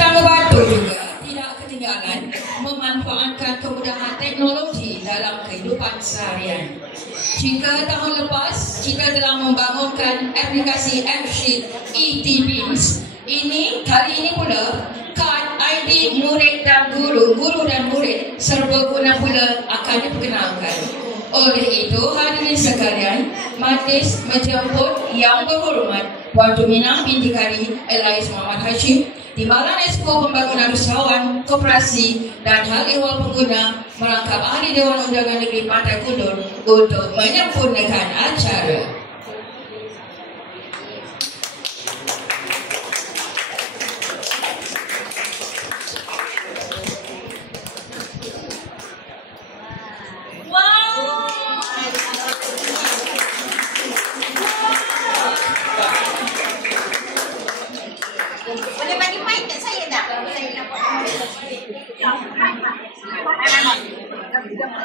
Tangga Batu juga tidak ketinggalan memanfaatkan kemudahan teknologi dalam kehidupan seharian. Jika tahun lepas kita telah membangunkan aplikasi AppSheet e-Teams, kali ini pula kad ID murid dan guru dan murid serbaguna pula akan diperkenalkan. Oleh itu, hadirin sekalian, majlis menjemput yang berhormat Puan Juminah binti Kari Elais Muhammad Hashim, Timbalan Expo Pembangunan Usahawan Koperasi dan Hal Ehwal Pengguna merangkap Ahli Dewan Undangan Negeri Pantai Kundur untuk menyempurnakan acara. Boleh bagi mic kat saya tak?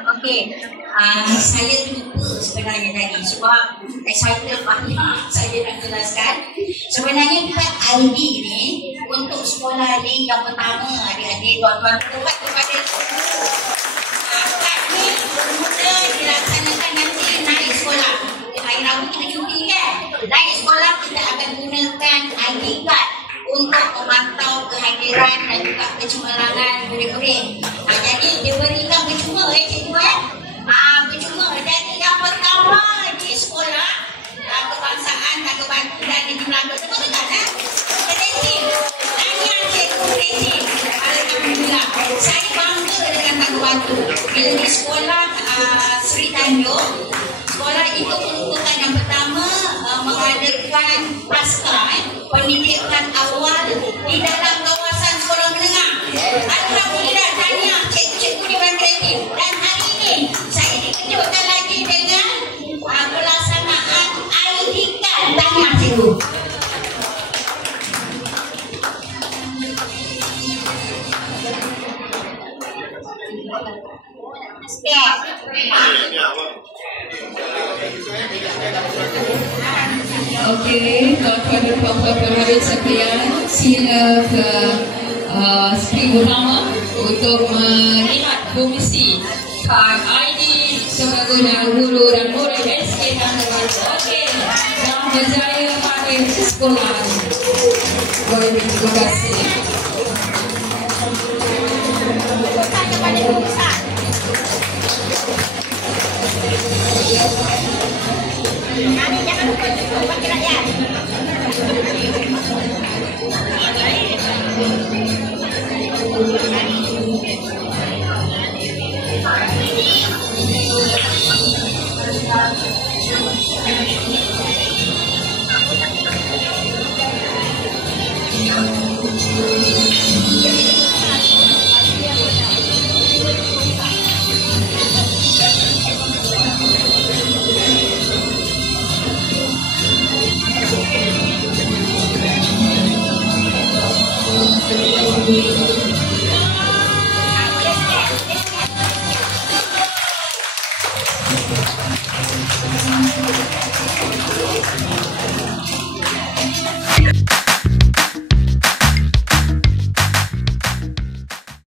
Okey, saya terlupa sebenarnya tadi sebab excited banget saya nak jelaskan. Sebenarnya kad ID ni untuk sekolah ni yang pertama, adik-adik, tuan-tuan, tempat kepada kad ni bermula dilaksanakan nanti naik sekolah. Hari Rabu kita cuti kan? Naik sekolah kita akan gunakan ID card untuk memantau kehadiran dan juga kecemerlangan murid-murid. Jadi dia berikan percuma cikgu percuma. Jadi yang pertama di sekolah kebangsaan Tangga Batu dan di Melaka betul kan? Kreatif. Tanya cikgu kreatif. Alhamdulillah. Saya bangga dengan Tangga Batu. Bila di sekolah Sri Tanjung, sekolah itu merupakan yang pertama mengadakan pasca pendidikan awal di dalam kawasan sekolah menengah. Alhamdulillah, tanya cikgu-cikgu di Bank Kreatif. Dan hari ini saya dikejutkan lagi dengan pelaksanaan ID card. Tanya cikgu. Okey, tuan-tuan dan puan-puan hadirin sekalian, sila ke skrin utama untuk melihat fungsi kad ID serbaguna guru dan murid SK Tangga Batu. Okey, selamat berjaya pada sekolah. Terima kasih. Kepada Ustaz. Jangan lupa wakil rakyat. Thank you.